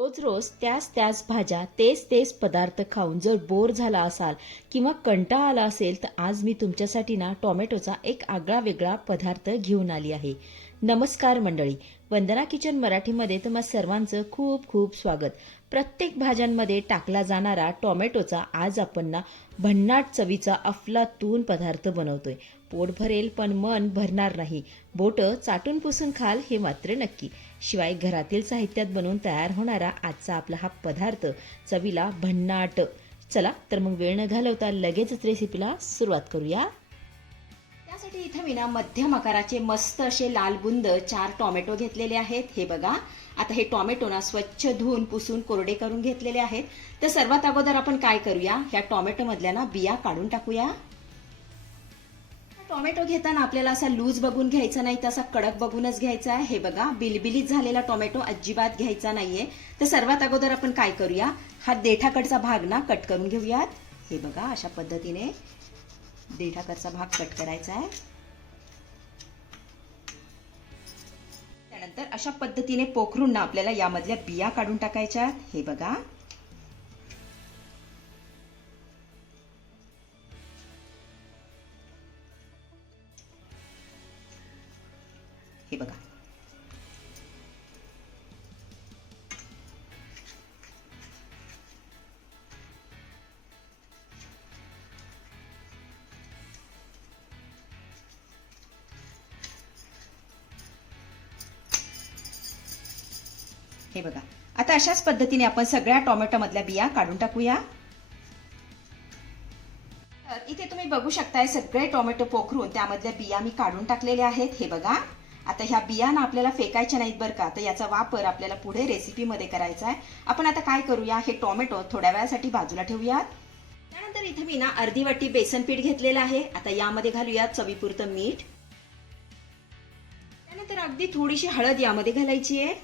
रोज रोज त्याच भाज्या तेच पदार्थ खाऊन जर बोर झाला असाल किंवा कंटाळा आला असेल तर आज मी तुमच्यासाठी ना टोमॅटोचा एक आगळा वेगळा पदार्थ घेऊन आली आहे. नमस्कार मंडळी, वंदना किचन मराठीमध्ये तुम्हा सर्वांचं खूप खूप स्वागत. प्रत्येक भाज्यांमध्ये टाकला जाणारा टोमॅटोचा आज आपण ना भन्नाट चवीचा अफलातून पदार्थ बनवतोय. पोट भरेल पण मन भरणार नाही. बोटं चाटून पुसून खाल हे मात्र नक्की. शिवाय घरातील साहित्यात बनवून तयार होणारा आजचा आपला हा पदार्थ चवीला भन्नाट. चला तर मग वेळ न घालवता लगेचच रेसिपीला सुरुवात करूया. त्यासाठी इथं मी ना मध्यम आकाराचे मस्त असे लाल बुंद 4 टोमॅटो घेतलेले आहेत. हे बघा, आता हे टोमॅटो ना स्वच्छ धुवून पुसून कोरडे करून घेतलेले आहेत. तर सर्वात अगोदर आपण काय करूया, ह्या टोमॅटो मधल्या ना बिया काढून टाकूया. टोमॅटो घेताना आपल्याला असा लूज बघून घ्यायचा नाही, तसा कडक बघूनच घ्यायचा आहे. हे बघा, बिलबिलीत झालेला टोमॅटो अजिबात घ्यायचा नाहीये. तर सर्वात अगोदर आपण काय करूया, हा देठाकडचा भाग ना कट करून घेऊयात. हे बघा, अशा पद्धतीने देठाकडचा भाग कट करायचा आहे. त्यानंतर अशा पद्धतीने पोखरून ना आपल्याला यामधल्या बिया काढून टाकायच्या. हे बघा, हे बघा, हे बघा. आता अशाच पद्धतीने आपण सगळ्या टोमॅटो मधल्या बिया काढून टाकूया. तर इथे तुम्ही बघू शकताय सगळे टोमॅटो पोखरून त्यामधल्या बिया मी काढून टाकलेल्या आहेत. हे बघा, आता ह्या बिया ना आपल्याला फेकायच्या नाहीत बरं का. तर याचा वापर आपल्याला पुढे रेसिपीमध्ये करायचा आहे. आपण आता काय करूया, हे टोमॅटो थोड्या वेळासाठी बाजूला ठेवूयात. त्यानंतर इथे मी ना अर्धी वाटी बेसन पीठ घेतलेलं आहे. आता यामध्ये घालूया चवीपुरतं मीठ. त्यानंतर अगदी थोडीशी हळद यामध्ये घालायची आहे.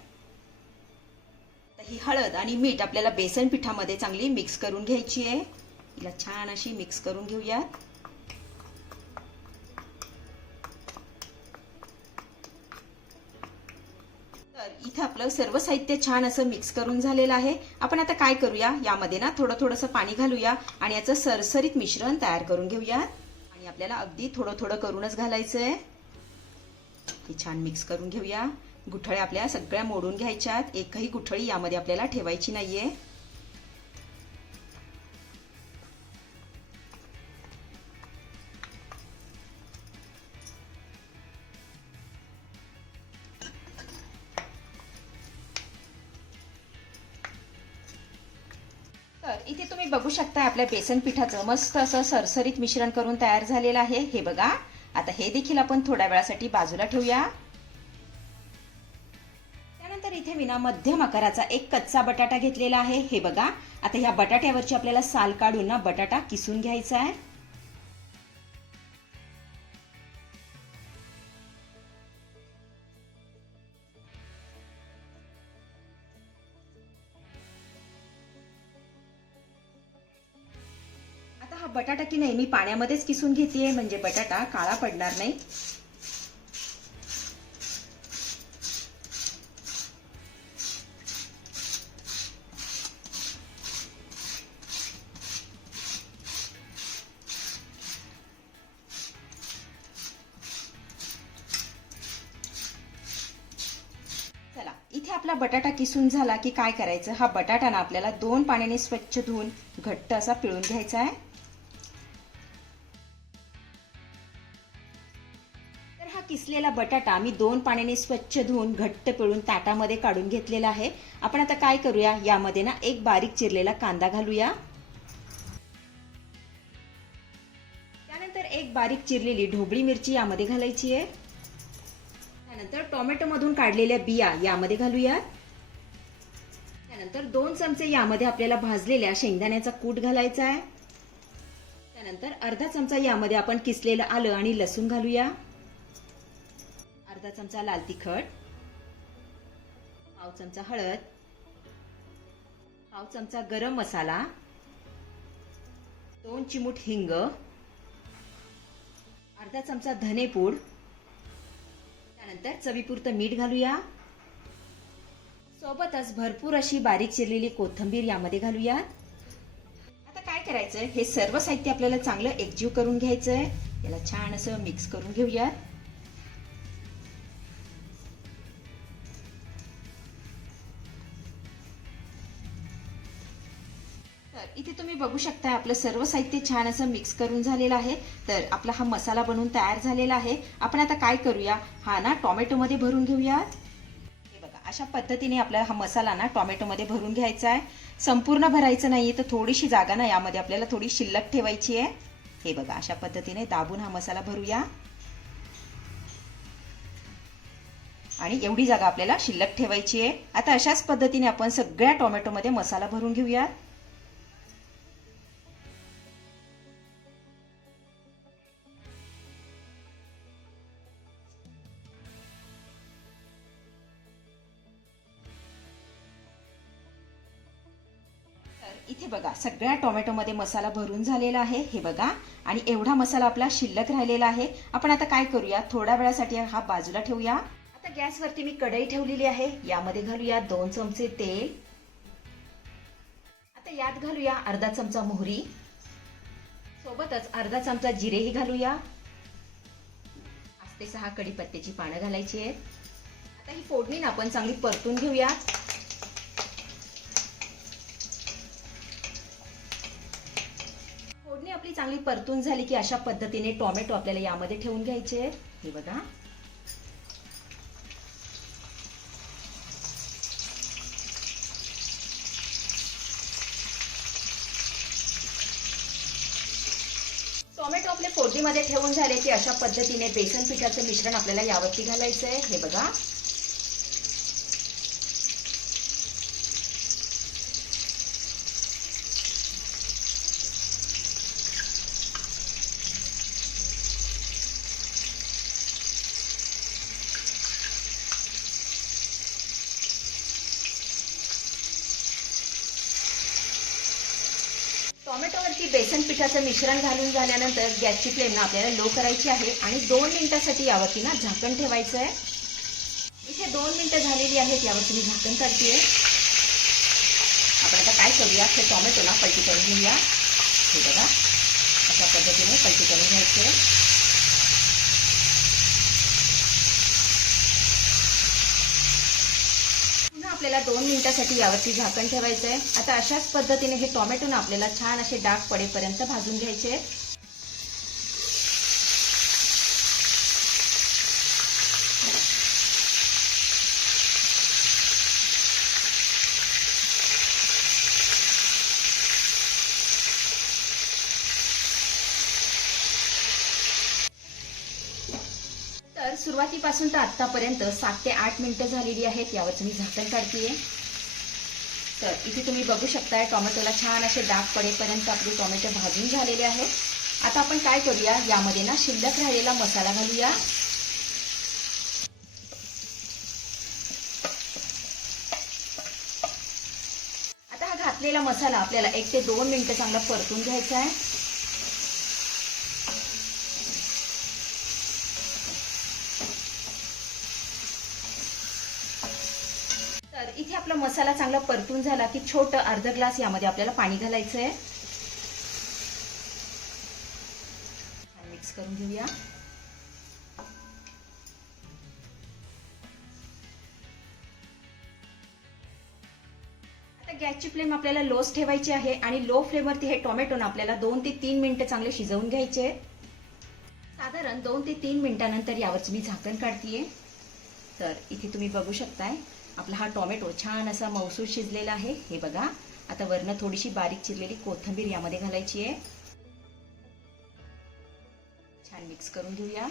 ही हळद आणि मीठ आपल्याला बेसन पिठामध्ये चांगली मिक्स करून घ्यायची आहे. हिला छान अशी मिक्स करून घेऊया. तर इथे आपलं सर्व साहित्य छान असं मिक्स करून झालेलं आहे. आपण आता काय करूया, यामध्ये ना थोडंसं पाणी घालूया आणि याचं सरसरीत मिश्रण तयार करून घेऊया. आणि आपल्याला अगदी थोडं करूनच घालायचं आहे. हे छान मिक्स करून घेऊया. गुठळ्या आपल्या सगळ्या मोडून घ्यायच्यात. एकही गुठळी यामध्ये आपल्याला ठेवायची नाहीये. तर इथे तुम्ही बघू शकता आपल्या बेसन पिठाचं मस्त असं सरसरीत मिश्रण करून तयार झालेलं आहे. हे बघा, आता हे देखील आपण थोड्या वेळासाठी बाजूला ठेवूया. त्यानंतर इथे मी ना मध्यम आकाराचा एक कच्चा बटाटा घेतलेला आहे. हे बघा, आता ह्या बटाट्यावरची आपल्याला साल काढून ना बटाटा किसून घ्यायचा आहे. आता हा बटाटा की नाही मी पाण्यामध्येच किसून घेतेय, म्हणजे बटाटा काळा पडणार नाही. चला, इथे आपला बटाटा किसून झाला की काय करायचं, हा बटाटा ना आपल्याला 2 पाण्याने स्वच्छ धुवून घट्ट असा पिळून घ्यायचा आहे. तर हा किसलेला बटाटा मी 2 पाण्याने स्वच्छ धुवून घट्ट पिळून ताटामध्ये काढून घेतलेला आहे. आपण आता काय करूया, यामध्ये ना एक बारीक चिरलेला कांदा घालूया. त्यानंतर एक बारीक चिरलेली ढोबळी मिरची यामध्ये घालायची आहे. त्यानंतर टोमॅटो मधून काढलेल्या बिया यामध्ये घालूया. त्यानंतर 2 चमचे यामध्ये आपल्याला भाजलेल्या शेंगदाण्याचा कूट घालायचा आहे. त्यानंतर अर्धा चमचा यामध्ये आपण किसलेलं आलं आणि लसूण घालूया. अर्धा चमचा लाल तिखट, पाव चमचा हळद, पाव चमचा गरम मसाला, 2 चिमूट हिंग, अर्धा चमचा धनेपूड. त्यानंतर चवीपुरतं मीठ घालूया. सोबतच भरपूर अशी बारीक चिरलेली कोथिंबीर यामध्ये घालूया. आता काय करायचंय, हे सर्व साहित्य आपल्याला चांगलं एकजीव करून घ्यायचंय. याला छान असं मिक्स करून घेऊया. तर इथे तुम्ही बघू शकता आपलं सर्व साहित्य छान असं मिक्स करून झालेलं आहे. तर आपला हा मसाला बनवून तयार झालेला आहे. आपण आता काय करूया, हा ना टोमॅटो मध्ये भरून घेऊया. हे बघा, अशा पद्धतीने आपला हा मसाला ना टोमॅटो मध्ये भरून घ्यायचा आहे. संपूर्ण भरायचं नाहीये, तर थोडीशी जागा ना यामध्ये आपल्याला थोडी शिल्लक ठेवायची आहे. हे बघा, अशा पद्धतीने दाबून हा मसाला भरूया. आणि एवढी जागा आपल्याला शिल्लक ठेवायची आहे. आता अशाच पद्धतीने आपण सगळ्या टोमॅटो मध्ये मसाला भरून घेऊया. इथे बघा, सगळ्या टोमॅटो मध्ये मसाला भरून झालेला आहे. हे बघा, आणि एवढा मसाला आपला शिल्लक राहिलेला आहे. आपण आता काय करूया, थोड्या वेळासाठी हा बाजूला ठेवूया. आता गॅसवरती मी कढई ठेवलेली आहे. यामध्ये घालूया 2 चमचे तेल. आता यात घालूया अर्धा चमचा मोहरी. सोबतच अर्धा चमचा जिरेही घालूया. 5 ते 6 कढीपत्त्याची पानं घालायची आहेत. आता ही फोडणी आपण चांगली परतून घेऊया. फोडणी आपली चांगली परतून झाली की अशा पद्धतीने टोमॅटो आपल्याला यामध्ये ठेवून घ्यायचे आहेत. हे बघा, टोमॅटो आपले फोडणीमध्ये ठेवून झाले की अशा पद्धतीने बेसन पिठाचं मिश्रण आपल्याला यावरती घालायचं आहे. हे बघा, टोमॅटोवरती बेसन पिठाचं मिश्रण घालून झाल्यानंतर गॅसची फ्लेम ना आपल्याला लो करायची आहे आणि 2 मिनिटांसाठी यावरती ना झाकण ठेवायचं आहे. इथे 2 मिनिटं झालेली आहेत. यावरती मी झाकण काढतेय. आपण आता काय करूया, हे टोमॅटो ना पलटी करून घेऊया. हे बघा, अशा पद्धतीने पलटी करून घ्यायचे. आपल्याला 2 मिनिटांसाठी यावरती झाकण ठेवायचं आहे. आता अशाच पद्धतीने हे टोमॅटो ना आपल्याला छान असे डाग पडेपर्यंत भाजून घ्यायचे. तर सुरुवातीपासून तर आतापर्यंत 7 ते 8 मिनिटं झालेली आहेत. यावरच मी झाकण काढतेय. तर इथे तुम्ही बघू शकताय टोमॅटोला छान असे डाग पडेपर्यंत आपले टोमॅटो भाजून झालेले आहेत. आता आपण काय करूया, यामध्ये ना शिल्लक राहिलेला मसाला घालूया. आता हा घातलेला मसाला आपल्याला 1 ते 2 मिनिटं चांगला परतून घ्यायचा आहे. तर इथे आपला मसाला चांगला परतून झाला की छोटं अर्धा ग्लास यामध्ये आपल्याला पाणी घालायचं आहे. मिक्स करून घेऊया. आता गॅसची फ्लेम आपल्याला लोच ठेवायची आहे आणि लो फ्लेमवरती हे टोमॅटो आपल्याला 2 ते 3 मिनिटं चांगले शिजवून घ्यायचे. साधारण 2 ते 3 मिनिटांनंतर यावरच मी झाकण काढतेय. तर इथे तुम्ही बघू शकताय आपला हा टोमॅटो छान असा मऊसूर शिजलेला आहे. हे बघा, आता वरनं थोडीशी बारीक चिरलेली कोथिंबीर यामध्ये घालायची आहे. छान मिक्स करून घेऊया.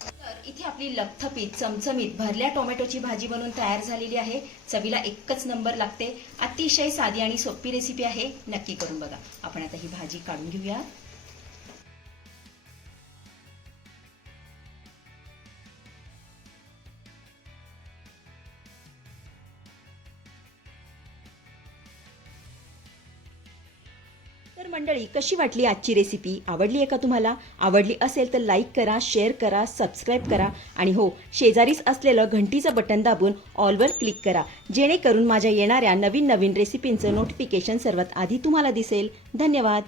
तर इथे आपली लखथपीत चमचमीत भरल्या टोमॅटोची भाजी बनवून तयार झालेली आहे. चवीला एकच नंबर लागते. अतिशय साधी आणि सोपी रेसिपी आहे. नक्की करून बघा. आपण आता ही भाजी काढून घेऊया. तर मंडळी, कशी वाटली आजची रेसिपी? आवडली आहे का तुम्हाला? आवडली असेल तर लाईक करा, शेअर करा, सबस्क्राईब करा आणि हो, शेजारीच असलेलं घंटीचं बटन दाबून ऑलवर क्लिक करा, जेणेकरून माझ्या येणाऱ्या नवीन नवीन रेसिपींचं नोटिफिकेशन सर्वात आधी तुम्हाला दिसेल. धन्यवाद.